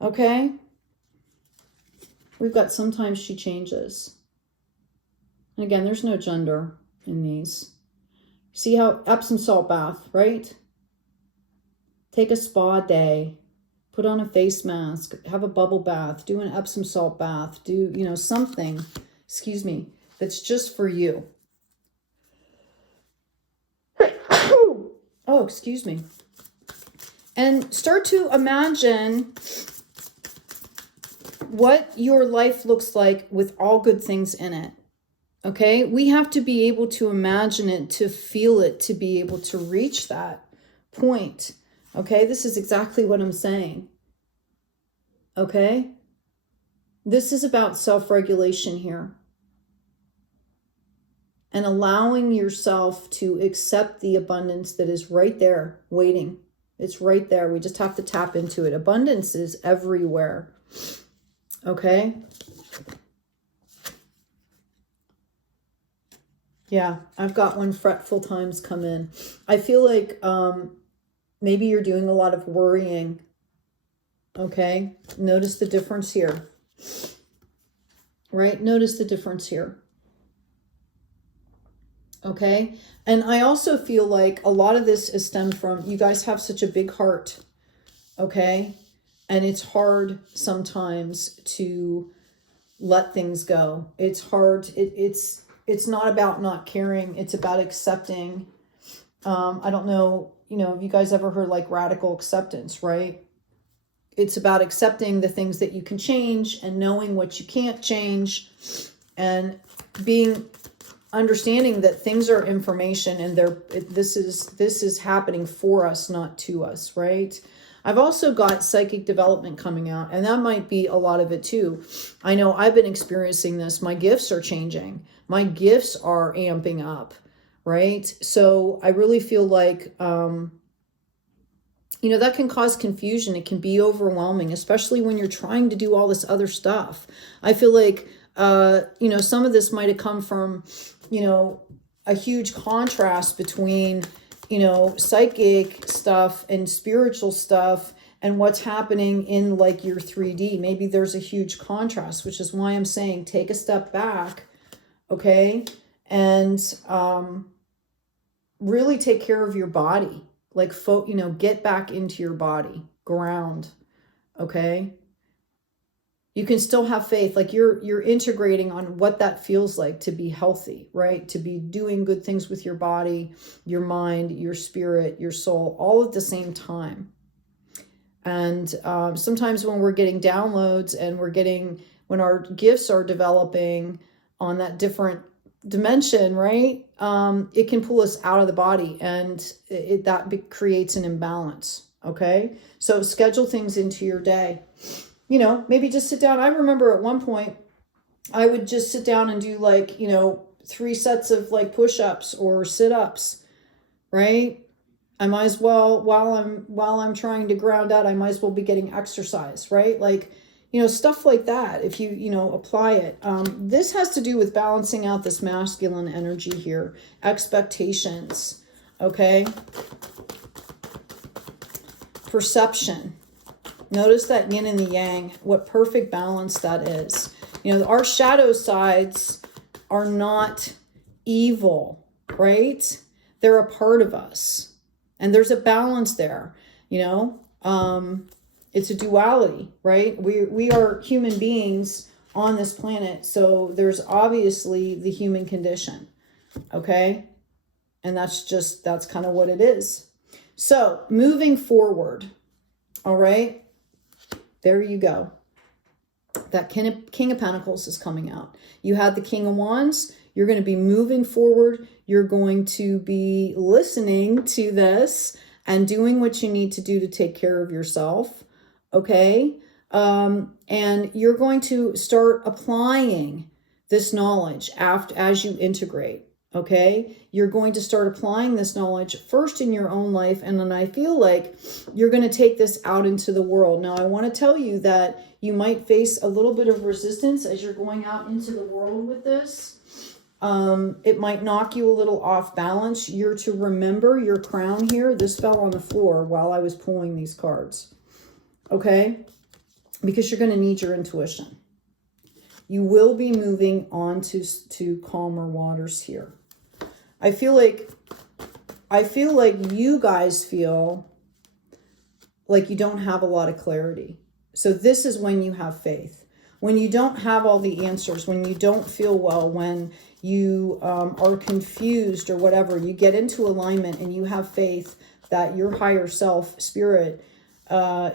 Okay? We've got sometimes she changes. And again, there's no gender in these. See how Epsom salt bath, right? Take a spa day. Put on a face mask. Have a bubble bath. Do an Epsom salt bath. Do, you know, something, excuse me, that's just for you. Oh, excuse me. And start to imagine what your life looks like with all good things in it. Okay? We have to be able to imagine it, to feel it, to be able to reach that point. Okay? This is exactly what I'm saying. Okay? This is about self-regulation here. And allowing yourself to accept the abundance that is right there, waiting. It's right there. We just have to tap into it. Abundance is everywhere. Okay? Yeah, I've got one fretful times come in. I feel like maybe you're doing a lot of worrying. Okay? Notice the difference here. Right? Notice the difference here. Okay? And I also feel like a lot of this is stemmed from, you guys have such a big heart. Okay? And it's hard sometimes to let things go. It's hard. It's not about not caring. It's about accepting. I don't know, you know, have you guys ever heard like radical acceptance, right? It's about accepting the things that you can change and knowing what you can't change and understanding that things are information and this is happening for us, not to us, right? I've also got psychic development coming out, and that might be a lot of it too. I know I've been experiencing this. My gifts are changing. My gifts are amping up, right? So I really feel like, you know, that can cause confusion. It can be overwhelming, especially when you're trying to do all this other stuff. I feel like, you know, some of this might have come from, you know, a huge contrast between, you know, psychic stuff and spiritual stuff and what's happening in like your 3D. Maybe there's a huge contrast, which is why I'm saying take a step back, okay? And really take care of your body. Like, you know, get back into your body, ground, okay? You can still have faith. Like you're integrating on what that feels like to be healthy, right? To be doing good things with your body, your mind, your spirit, your soul, all at the same time. And sometimes when we're getting downloads and when our gifts are developing on that different dimension, right? It can pull us out of the body, and that creates an imbalance. Okay. So schedule things into your day, you know, maybe just sit down. I remember at one point I would just sit down and do like, you know, 3 sets of like push-ups or sit-ups, right? I might as well, while I'm trying to ground out, I might as well be getting exercise, right? Like, you know, stuff like that, if you know, apply it. This has to do with balancing out this masculine energy here. Expectations, okay? Perception. Notice that yin and the yang, what perfect balance that is. You know, our shadow sides are not evil, right? They're a part of us. And there's a balance there, you know? It's a duality, right? We are human beings on this planet. So there's obviously the human condition, okay? And that's kind of what it is. So moving forward, all right? There you go. That King of Pentacles is coming out. You had the King of Wands. You're going to be moving forward. You're going to be listening to this and doing what you need to do to take care of yourself. Okay. And you're going to start applying this knowledge as you integrate. Okay. You're going to start applying this knowledge first in your own life. And then I feel like you're going to take this out into the world. Now, I want to tell you that you might face a little bit of resistance as you're going out into the world with this. It might knock you a little off balance. You're to remember your crown here. This fell on the floor while I was pulling these cards. Okay. because you're going to need your intuition. You will be moving on to calmer waters here. I feel like you guys feel like you don't have a lot of clarity. So this is when you have faith. When you don't have all the answers, when you don't feel well, when you are confused or whatever, you get into alignment and you have faith that your higher self, spirit,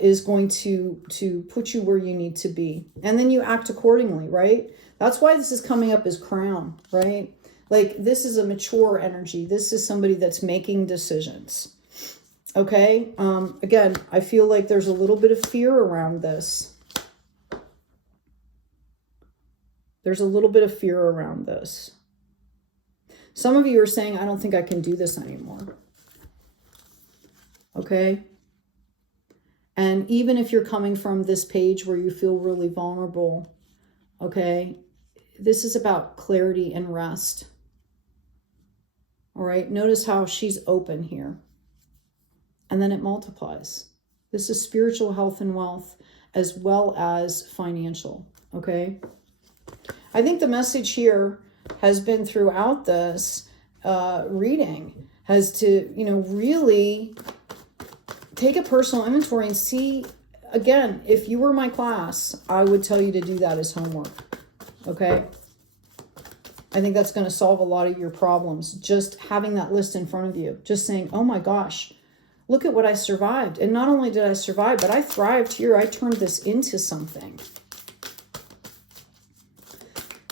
is going to put you where you need to be. And then you act accordingly, right? That's why this is coming up as crown, right? Like this is a mature energy. This is somebody that's making decisions. Okay. Again, I feel like there's a little bit of fear around this. There's a little bit of fear around this. Some of you are saying, I don't think I can do this anymore. Okay. And even if you're coming from this page where you feel really vulnerable, okay, this is about clarity and rest. All right. Notice how she's open here. And then it multiplies. This is spiritual health and wealth as well as financial. Okay. I think the message here has been throughout this reading has to, really take a personal inventory and see, again, if you were my class, I would tell you to do that as homework. Okay. I think that's going to solve a lot of your problems. Just having that list in front of you, just saying, oh my gosh, look at what I survived. And not only did I survive, but I thrived here. I turned this into something.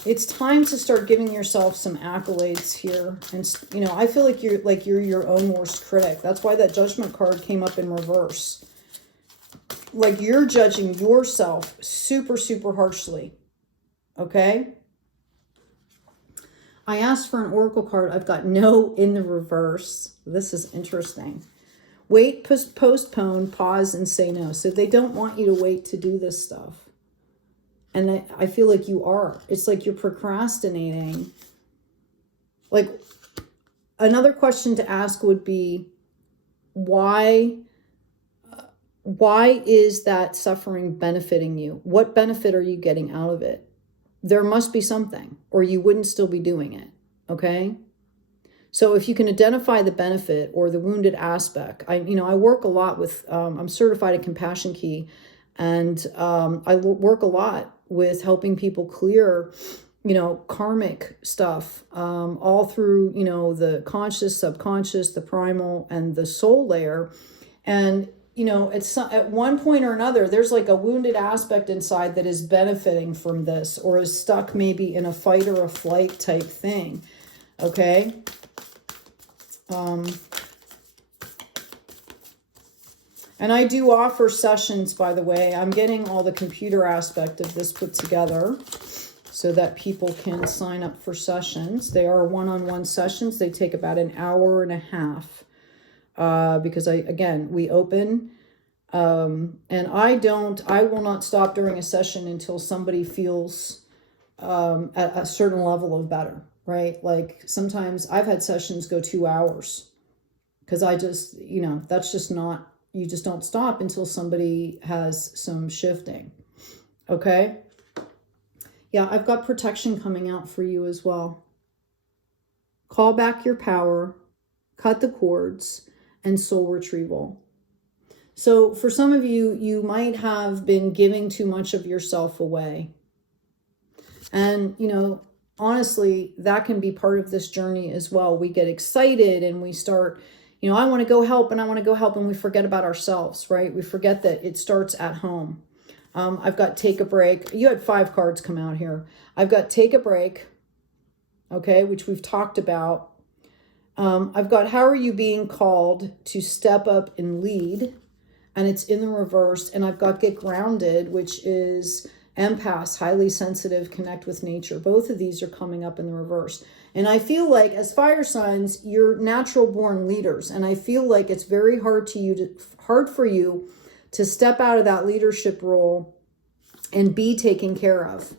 It's time to start giving yourself some accolades here. And, I feel like you're your own worst critic. That's why that Judgment card came up in reverse. Like you're judging yourself super, super harshly. Okay? I asked for an oracle card. I've got no in the reverse. This is interesting. Wait, postpone, pause, and say no. So they don't want you to wait to do this stuff. And I feel like you are. It's like you're procrastinating. Like another question to ask would be, why is that suffering benefiting you? What benefit are you getting out of it? There must be something, or you wouldn't still be doing it. Okay. So if you can identify the benefit or the wounded aspect, I work a lot with, I'm certified in Compassion Key, and I work a lot with helping people clear, karmic stuff, all through, the conscious, subconscious, the primal, and the soul layer. And, at one point or another, there's like a wounded aspect inside that is benefiting from this, or is stuck maybe in a fight or a flight type thing. Okay. And I do offer sessions, by the way. I'm getting all the computer aspect of this put together so that people can sign up for sessions. They are one-on-one sessions. They take about an hour and a half because we open. And I will not stop during a session until somebody feels at a certain level of better. Right? Like sometimes I've had sessions go 2 hours because I just, that's just not, you just don't stop until somebody has some shifting. Okay. Yeah. I've got protection coming out for you as well. Call back your power, cut the cords, and soul retrieval. So for some of you, you might have been giving too much of yourself away. And, honestly, that can be part of this journey as well. We get excited and we start, I want to go help and I want to go help, and we forget about ourselves, right? We forget that it starts at home. I've got take a break. You had 5 cards come out here. I've got take a break, okay, which we've talked about. I've got how are you being called to step up and lead, and it's in the reverse. And I've got get grounded, which is empaths, highly sensitive, connect with nature. Both of these are coming up in the reverse. And I feel like as fire signs, you're natural born leaders. And I feel like it's very hard for you to step out of that leadership role and be taken care of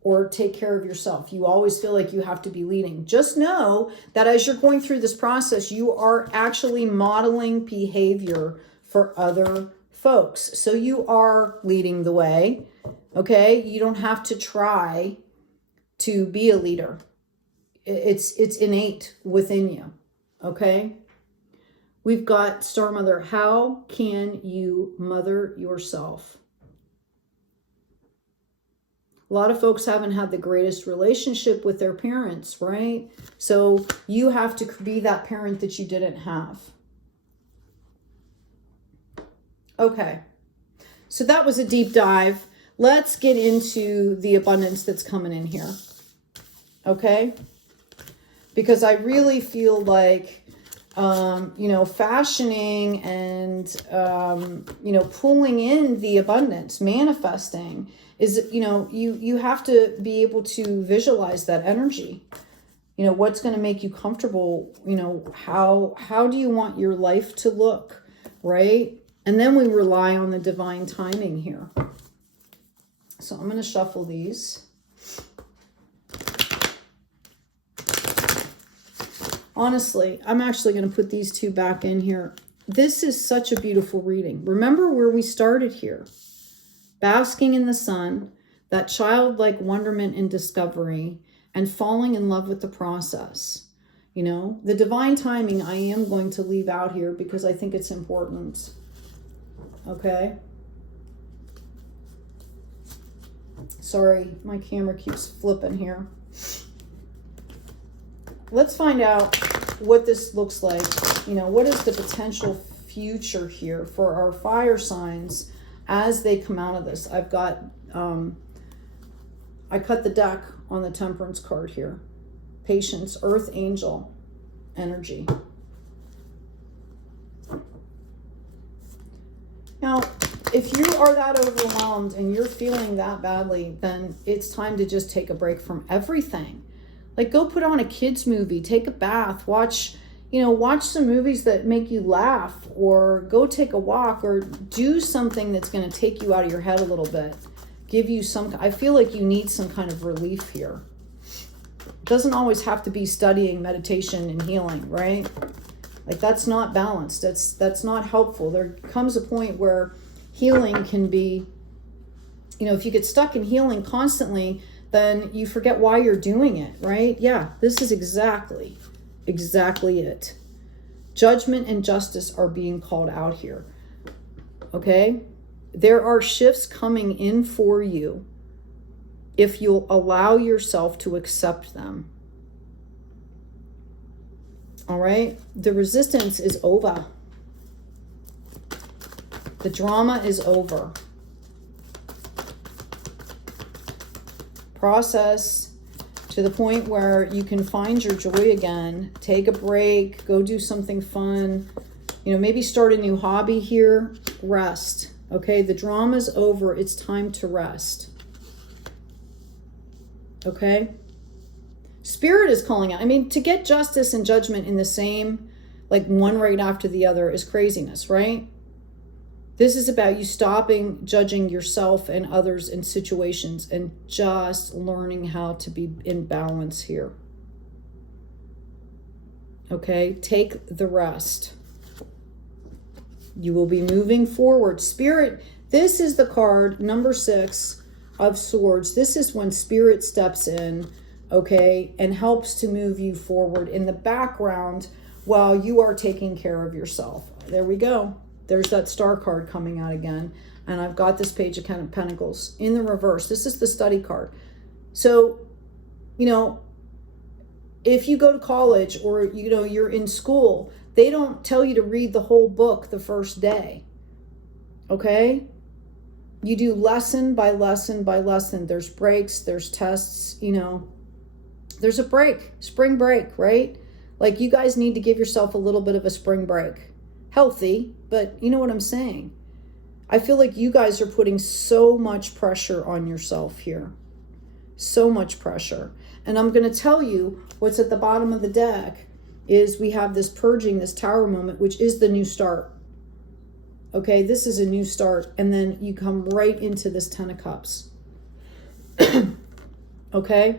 or take care of yourself. You always feel like you have to be leading. Just know that as you're going through this process, you are actually modeling behavior for other folks. So you are leading the way, okay? You don't have to try to be a leader. It's innate within you, okay? We've got Star Mother. How can you mother yourself? A lot of folks haven't had the greatest relationship with their parents, right? So you have to be that parent that you didn't have. Okay, so that was a deep dive. Let's get into the abundance that's coming in here, okay? Because I really feel like, you know, fashioning and, you know, pulling in the abundance, manifesting is, you know, you have to be able to visualize that energy. You know, what's going to make you comfortable? You know, how do you want your life to look, right? And then we rely on the divine timing here. So I'm going to shuffle these. Honestly, I'm actually going to put these two back in here. This is such a beautiful reading. Remember where we started here. Basking in the sun, that childlike wonderment and discovery, and falling in love with the process. You know, the divine timing I am going to leave out here because I think it's important. Okay. Sorry, my camera keeps flipping here. Let's find out what this looks like. You know, what is the potential future here for our fire signs as they come out of this? I've got, I cut the deck on the Temperance card here. Patience, Earth Angel energy. Now, if you are that overwhelmed and you're feeling that badly, then it's time to just take a break from everything. Like, go put on a kid's movie, take a bath, watch, you know, watch some movies that make you laugh, or go take a walk, or do something that's going to take you out of your head a little bit. Give you some, I feel like you need some kind of relief here. It doesn't always have to be studying, meditation, and healing, right? Like, that's not balanced. That's not helpful. There comes a point where healing can be, you know, if you get stuck in healing constantly, then you forget why you're doing it, right? Yeah, this is exactly it. Judgment and justice are being called out here, okay? There are shifts coming in for you if you'll allow yourself to accept them. All right? The resistance is over. The drama is over. Process to the point where you can find your joy again. Take a break. Go do something fun. You know, maybe start a new hobby here. Rest. Okay? The drama's over. It's time to rest. Okay? Spirit is calling out. I mean, to get justice and judgment in the same, like one right after the other, is craziness, right? This is about you stopping judging yourself and others in situations and just learning how to be in balance here. Okay? Take the rest. You will be moving forward. Spirit, this is the card, number 6 of Swords. This is when Spirit steps in, okay, and helps to move you forward in the background while you are taking care of yourself. There we go. There's that Star card coming out again. And I've got this Page of Pentacles in the reverse. This is the study card. So, you know, if you go to college or, you know, you're in school, they don't tell you to read the whole book the first day. Okay? You do lesson by lesson by lesson. There's breaks, there's tests, you know. There's a break, spring break, right? Like, you guys need to give yourself a little bit of a spring break. Healthy, but you know what I'm saying. I feel like you guys are putting so much pressure on yourself here. So much pressure. And I'm going to tell you what's at the bottom of the deck is we have this purging, this Tower moment, which is the new start. Okay, this is a new start. And then you come right into this 10 of Cups. Okay?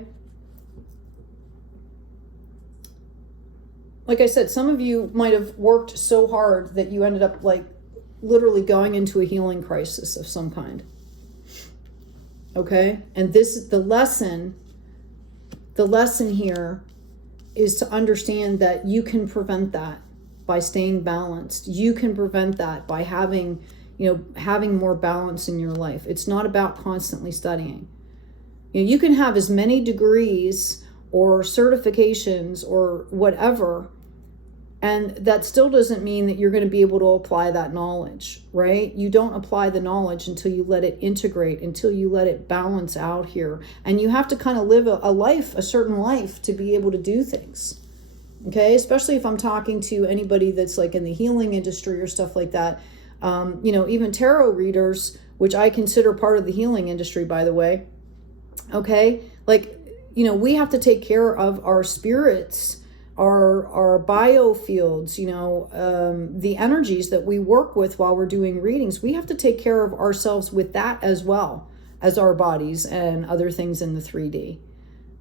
Like I said, some of you might have worked so hard that you ended up like literally going into a healing crisis of some kind. Okay? And this is the lesson. The lesson here is to understand that you can prevent that by staying balanced. You can prevent that by having, having more balance in your life. It's not about constantly studying. You can have as many degrees or certifications or whatever, and that still doesn't mean that you're going to be able to apply that knowledge, right? You don't apply the knowledge until you let it integrate, until you let it balance out here. And you have to kind of live a life, a certain life, to be able to do things. Okay? Especially if I'm talking to anybody that's like in the healing industry or stuff like that. Even tarot readers, which I consider part of the healing industry, by the way. Okay? We have to take care of our spirits, our biofields, the energies that we work with while we're doing readings. We have to take care of ourselves with that as well as our bodies and other things in the 3D.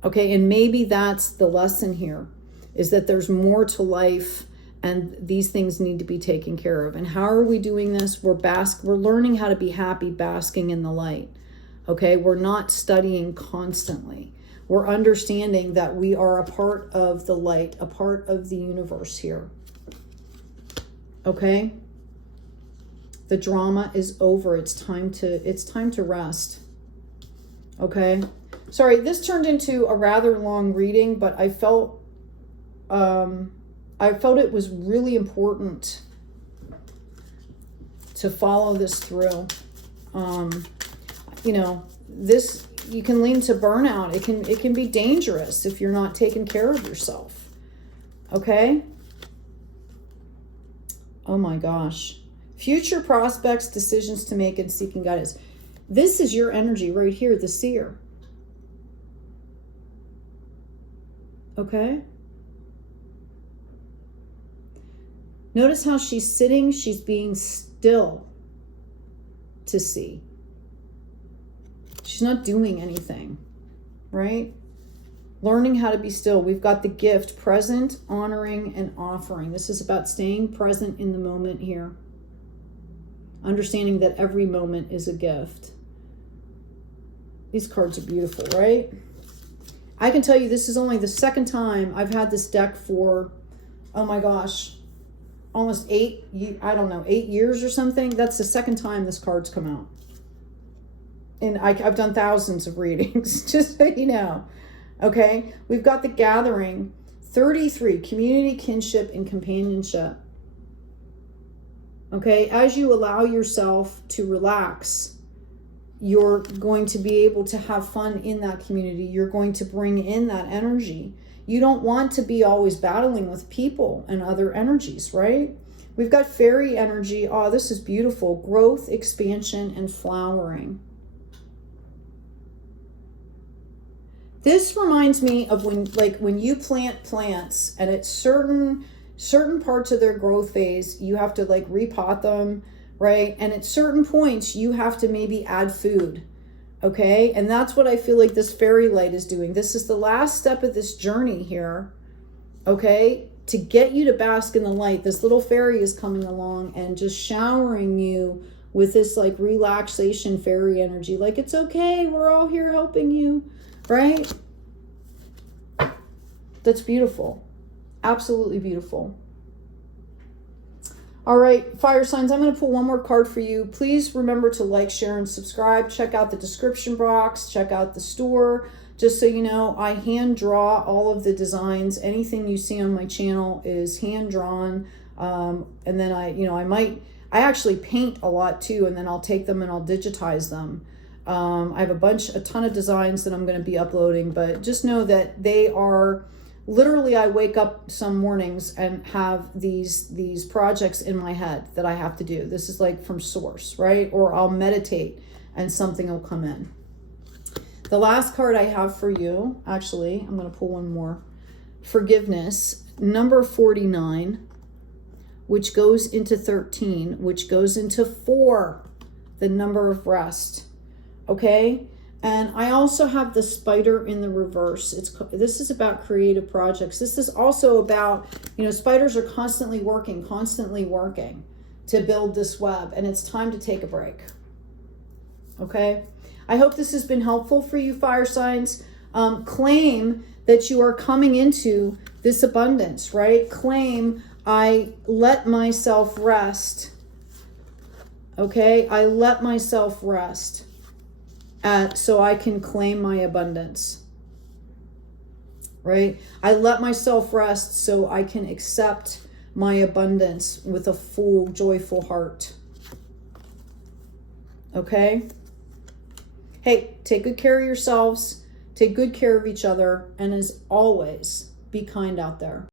Okay, and maybe that's the lesson here, is that there's more to life and these things need to be taken care of. And how are we doing this? We're learning how to be happy basking in the light. Okay, we're not studying constantly. We're understanding that we are a part of the light, a part of the universe here. Okay? The drama is over. It's time to rest. Okay? Sorry, this turned into a rather long reading, but I felt it was really important to follow this through. This, you can lean to burnout. It can be dangerous if you're not taking care of yourself. Okay? Oh my gosh. Future prospects, decisions to make, and seeking guidance. This is your energy right here, the seer. Okay? Notice how she's sitting. She's being still to see. She's not doing anything, right? Learning how to be still. We've got the gift, present, honoring, and offering. This is about staying present in the moment here. Understanding that every moment is a gift. These cards are beautiful, right? I can tell you this is only the second time I've had this deck for, oh my gosh, almost 8 years or something. That's the second time this card's come out. And I've done thousands of readings, just so you know. Okay, we've got the gathering, 33, community, kinship, and companionship. Okay, as you allow yourself to relax, you're going to be able to have fun in that community. You're going to bring in that energy. You don't want to be always battling with people and other energies, right? We've got fairy energy. Oh, this is beautiful. Growth, expansion, and flowering. This reminds me of when you plant plants and at certain parts of their growth phase, you have to repot them, right? And at certain points, you have to maybe add food, okay? And that's what I feel like this fairy light is doing. This is the last step of this journey here, okay? To get you to bask in the light, this little fairy is coming along and just showering you with this relaxation fairy energy. It's okay, we're all here helping you. Right? That's beautiful. Absolutely beautiful. All right, fire signs, I'm going to pull one more card for you. Please remember to like, share, and subscribe. Check out the description box. Check out the store. Just so you know, I hand draw all of the designs. Anything you see on my channel is hand drawn. And then I actually paint a lot too, and then I'll take them and I'll digitize them. I have a ton of designs that I'm going to be uploading, but just know that they are literally, I wake up some mornings and have these projects in my head that I have to do. This is from source, right? Or I'll meditate and something will come in. The last card I have for you, actually, I'm going to pull one more. Forgiveness, number 49, which goes into 13, which goes into 4, the number of rest. Okay, and I also have the spider in the reverse. This is about creative projects. This is also about, spiders are constantly working. to build this web, and it's time to take a break. Okay? I hope this has been helpful for you, fire signs. Claim that you are coming into this abundance, right? Claim, I let myself rest. Okay? I let myself rest so I can claim my abundance. Right? I let myself rest so I can accept my abundance with a full, joyful heart. Okay? Hey, take good care of yourselves. Take good care of each other. And as always, be kind out there.